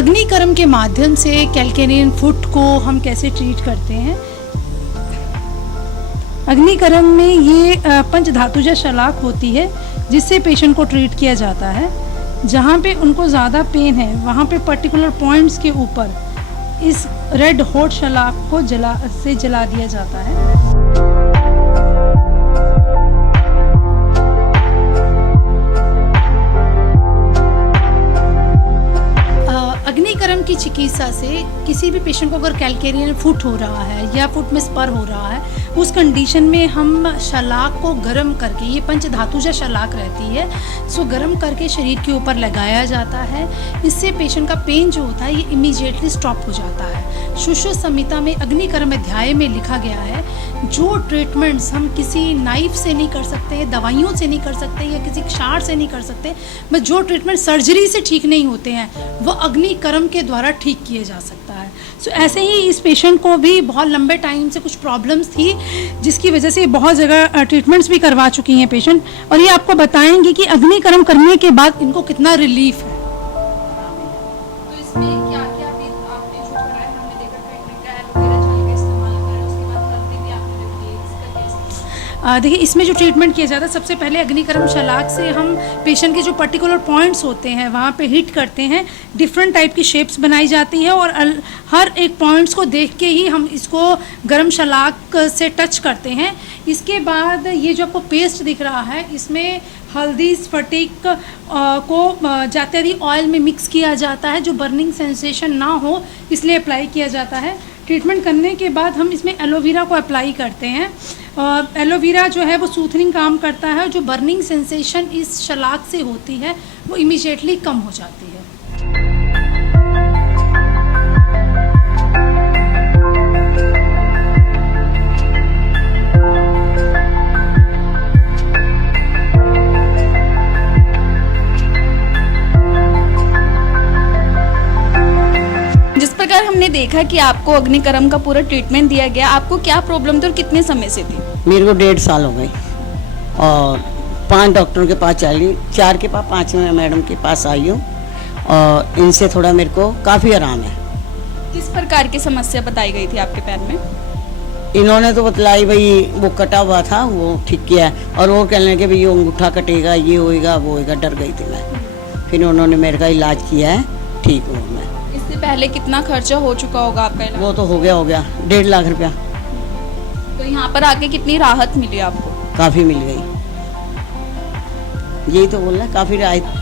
अग्निकर्म के माध्यम से कैल्केनियन फुट को हम कैसे ट्रीट करते हैं। अग्निकर्म में ये पंचधातुजा शलाक होती है जिससे पेशेंट को ट्रीट किया जाता है। जहाँ पे उनको ज़्यादा पेन है वहाँ पे पर्टिकुलर पॉइंट्स के ऊपर इस रेड हॉट शलाक को जला दिया जाता है। अग्निकर्म की चिकित्सा से किसी भी पेशेंट को अगर कैल्केनियन फुट हो रहा है या फुट में स्पर हो रहा है, उस कंडीशन में हम शलाक को गर्म करके, ये पंचधातुजा शलाक रहती है, सो गर्म करके शरीर के ऊपर लगाया जाता है। इससे पेशेंट का पेन जो होता है ये इमीडिएटली स्टॉप हो जाता है। सुश्रुत संहिता में अग्निकर्म अध्याय में लिखा गया है जो ट्रीटमेंट्स हम किसी नाइफ से नहीं कर सकते, दवाइयों से नहीं कर सकते या किसी क्षार से नहीं कर सकते, बस जो ट्रीटमेंट सर्जरी से ठीक नहीं होते हैं वो अग्निकर्म के द्वारा ठीक किए जा सकता है। सो ऐसे ही इस पेशेंट को भी बहुत लंबे टाइम से कुछ प्रॉब्लम्स थी जिसकी वजह से बहुत जगह ट्रीटमेंट्स भी करवा चुकी हैं पेशेंट, और ये आपको बताएंगे कि अग्निकर्म करने के बाद इनको कितना रिलीफ है। तो इसमें क्या क्या आपने जो कराया, हमने देखा ट्रीटमेंट का एलोवेरा जेल का इस्तेमाल करा, उसके बाद हल्दी भी आपने रखी है, इसका कैसे? देखिए, इसमें जो ट्रीटमेंट किया जाता है सबसे पहले अग्निकर्म शलाक से हम पेशेंट के जो पर्टिकुलर पॉइंट्स होते हैं वहाँ पे हिट करते हैं। डिफरेंट टाइप की शेप्स बनाई जाती है और हर एक पॉइंट्स को देख के ही हम इसको गर्म शलाक से टच करते हैं। इसके बाद ये जो आपको पेस्ट दिख रहा है इसमें हल्दी स्फटिक को जाते ही ऑयल में मिक्स किया जाता है जो बर्निंग सेंसेशन ना हो इसलिए अप्लाई किया जाता है। ट्रीटमेंट करने के बाद हम इसमें एलोवेरा को अप्लाई करते हैं। एलोवेरा जो है वो सूथनिंग काम करता है, जो बर्निंग सेंसेशन इस शलाक से होती है वो इमीडिएटली कम हो जाती है। हमने देखा कि आपको अग्निकर्म का पूरा ट्रीटमेंट दिया गया, आपको क्या प्रॉब्लम थी और कितने समय से थी? मेरे को 1.5 साल हो गए और 5 डॉक्टरों के पास चली, 4 के पास, 5वें मैडम के पास आई हूँ और इनसे थोड़ा मेरे को काफ़ी आराम है। किस प्रकार की समस्या बताई गई थी आपके पैर में? इन्होंने तो बतलाई भाई वो कटा हुआ था वो ठीक किया है, और वो कहने लगे भाई ये अंगूठा कटेगा, ये होएगा वो होएगा। डर गई थी मैं, फिर उन्होंने मेरे का इलाज किया है, ठीक हूँ मैं। इससे पहले कितना खर्चा हो चुका होगा आपका इलाज? वो तो हो गया 1.5 लाख रुपया। तो यहाँ पर आके कितनी राहत मिली आपको? काफ़ी मिल गई, यही तो बोलना, काफ़ी राहत।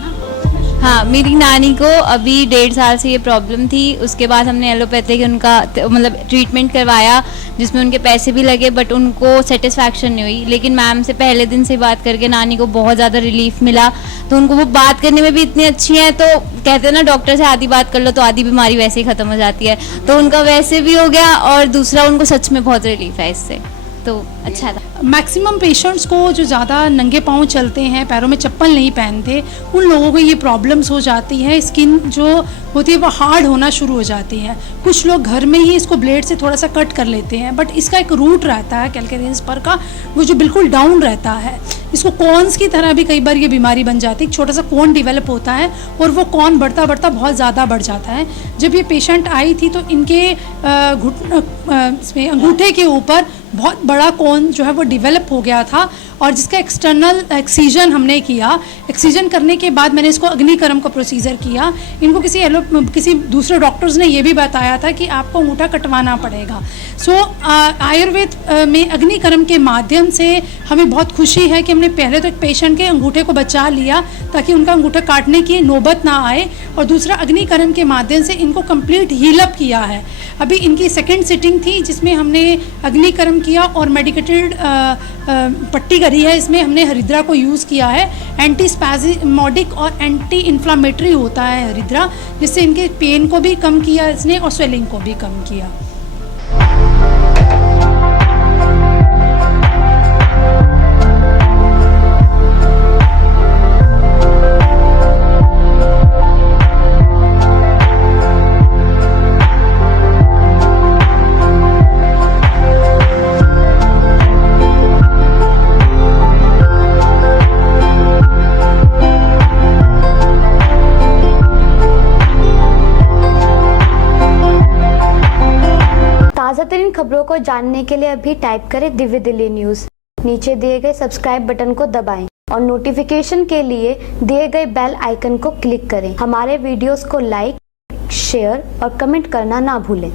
हाँ, मेरी नानी को अभी 1.5 साल से ये प्रॉब्लम थी। उसके बाद हमने एलोपैथिक उनका मतलब ट्रीटमेंट करवाया जिसमें उनके पैसे भी लगे बट उनको सेटिस्फैक्शन नहीं हुई। लेकिन मैम से पहले दिन से बात करके नानी को बहुत ज़्यादा रिलीफ मिला, तो उनको वो बात करने में भी इतनी अच्छी है। तो कहते हैं ना डॉक्टर से आधी बात कर लो तो आधी बीमारी वैसे ही ख़त्म हो जाती है, तो उनका वैसे भी हो गया और दूसरा उनको सच में बहुत रिलीफ है इससे, तो अच्छा था। मैक्सिमम पेशेंट्स को जो ज़्यादा नंगे पाँव चलते हैं, पैरों में चप्पल नहीं पहनते, उन लोगों को ये प्रॉब्लम्स हो जाती है। स्किन जो होती है वो हार्ड होना शुरू हो जाती है। कुछ लोग घर में ही इसको ब्लेड से थोड़ा सा कट कर लेते हैं, बट इसका एक रूट रहता है कैल्केनियन स्पर का, वो जो बिल्कुल डाउन रहता है। इसको कॉन्स की तरह भी कई बार ये बीमारी बन जाती है। एक छोटा सा कॉन डेवलप होता है और वो कॉन बढ़ता बढ़ता बहुत ज़्यादा बढ़ जाता है। जब ये पेशेंट आई थी तो इनके इसमें अंगूठे के ऊपर बहुत बड़ा कॉन जो है वो डेवलप हो गया था और जिसका एक्सटर्नल एक्सीजन हमने किया। एक्सीजन करने के बाद मैंने इसको अग्निकर्म का प्रोसीजर किया। इनको किसी दूसरे डॉक्टर्स ने ये भी बताया था कि आपको अंगूठा कटवाना पड़ेगा। सो आयुर्वेद में अग्निकर्म के माध्यम से हमें बहुत खुशी है कि हमने पहले तो एक पेशेंट के अंगूठे को बचा लिया ताकि उनका अंगूठा काटने की नौबत ना आए, और दूसरा अग्निकर्म के माध्यम से इनको कंप्लीट हील अप किया है। अभी इनकी सेकेंड सिटिंग थी जिसमें हमने अग्निकर्म किया और मेडिकेटेड पट्टी करी है। इसमें हमने हरिद्रा को यूज़ किया है। एंटी स्पैज़मोडिक और एंटी इन्फ्लामेटरी होता है हरिद्रा, जिससे इनके पेन को भी कम किया इसने और स्वेलिंग को भी कम किया। खबरों को जानने के लिए अभी टाइप करें दिव्य दिल्ली न्यूज़। नीचे दिए गए सब्सक्राइब बटन को दबाएं और नोटिफिकेशन के लिए दिए गए बेल आइकन को क्लिक करें। हमारे वीडियोस को लाइक, शेयर और कमेंट करना ना भूलें।